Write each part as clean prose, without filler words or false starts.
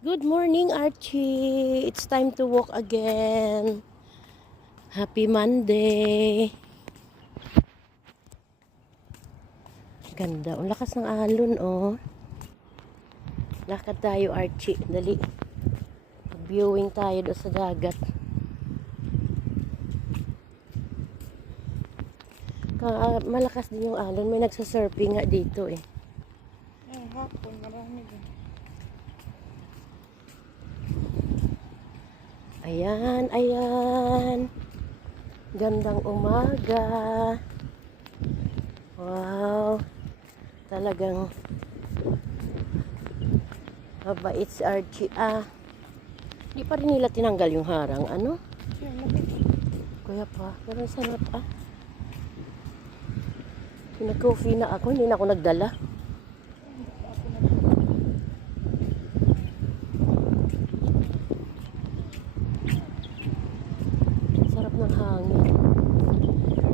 Good morning, Archie. It's time to walk again. Happy Monday. Ganda. Ang lakas ng alon, oh. Lakad tayo, Archie. Dali. Viewing tayo doon sa dagat. Malakas din yung alon. May nagsasurfing nga dito, eh. Hapon, marami din. Ayan, ayan. Gandang umaga. Wow. Talagang mabait si Archie. Di pa rin nila tinanggal yung harang. Ano? Kuya pa. Pero sarap Pinag-coffee na ako. Hindi na ako nagdala. Sarap ng hangin.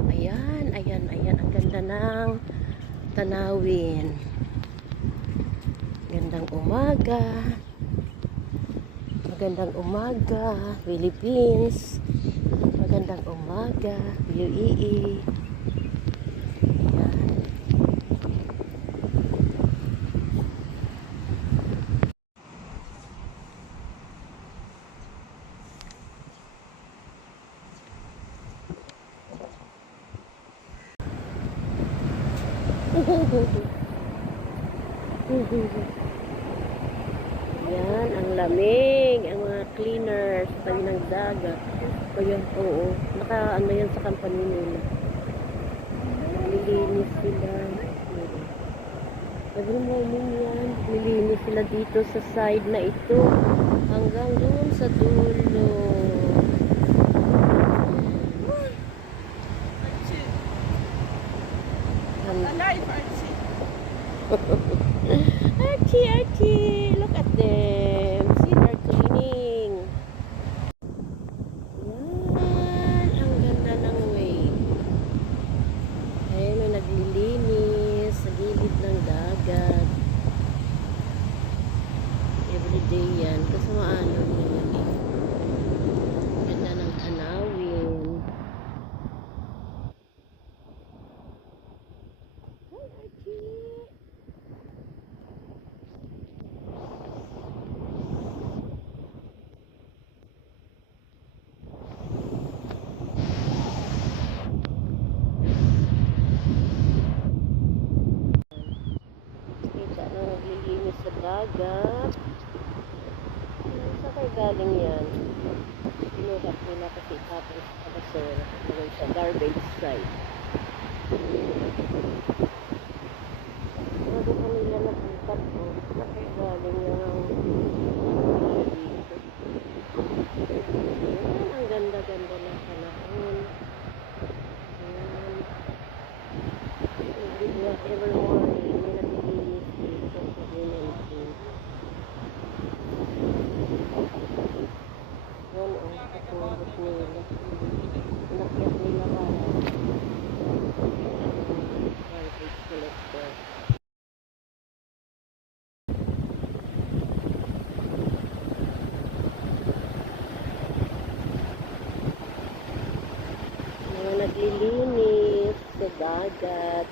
Ayan, ayan, ayan. Ang ganda ng tanawin. Gandang umaga. Magandang umaga, Philippines. Magandang umaga, UAE. Ayan. Yan, ang lamig, ang mga cleaners, tayo ng dagat. Ayan, oo, ano yan sa company nila. Nilinis sila. Every morning yan, nilinis sila dito sa side na ito. Hanggang doon sa dulo. Alive, Archie. Archie, Archie, look at them. See, they're cleaning. Yan, ang ganda ng wave. Ayun, may naglilinis sa gilid ng dagat. Everyday yan. Kasi maano naman eh. Ganda ng tanawin. Hi, Archie. Kita na naglilinis sa dagat. Saan kayo galing yan? Pinukat nila kasi tapos sa basura. Lagay sa garbage site. Bago pa nila nabukat po. Saan kayo galing yan? Yan, ang ganda-ganda ng panahon. Yan. Every morning, may naglilinis dito sa Green. Yan o, katulog nila. Inakyat nila garbage collector. Mga naglilinis sa dagat.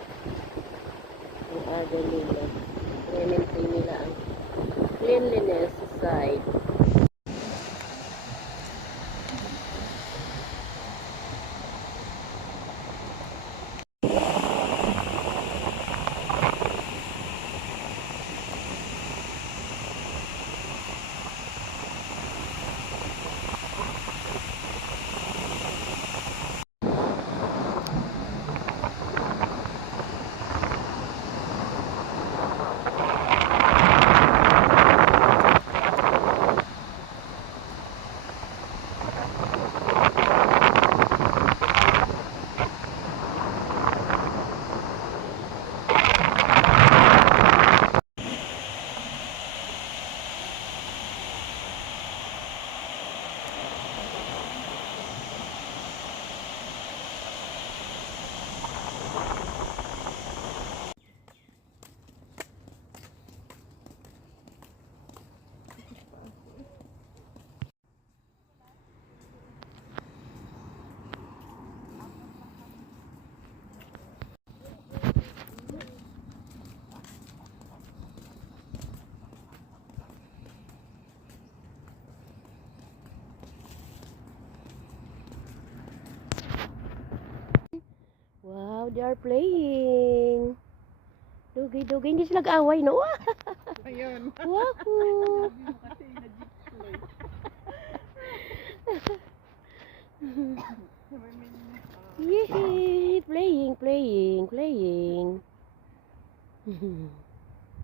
Ang aga nila. I-maintain nila ang cleanliness sa side. they are playing. Dugay-dugay. Hindi sila nag-away, no? Ayun. Wahoo! Kasi na-display. Yay! Playing, playing, playing.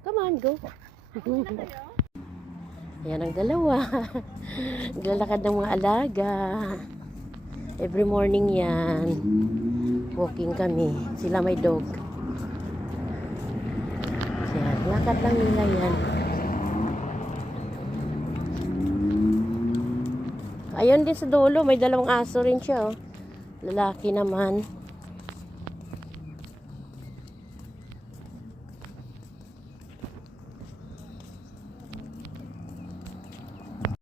Come on, go. Ayan ang dalawa. Naglalakad ng mga alaga. Every morning yan. Walking kami. Sila may dog. Yan, lakad lang nila yan. Ayun din sa dulo, may dalawang aso rin siya, oh. Lalaki naman.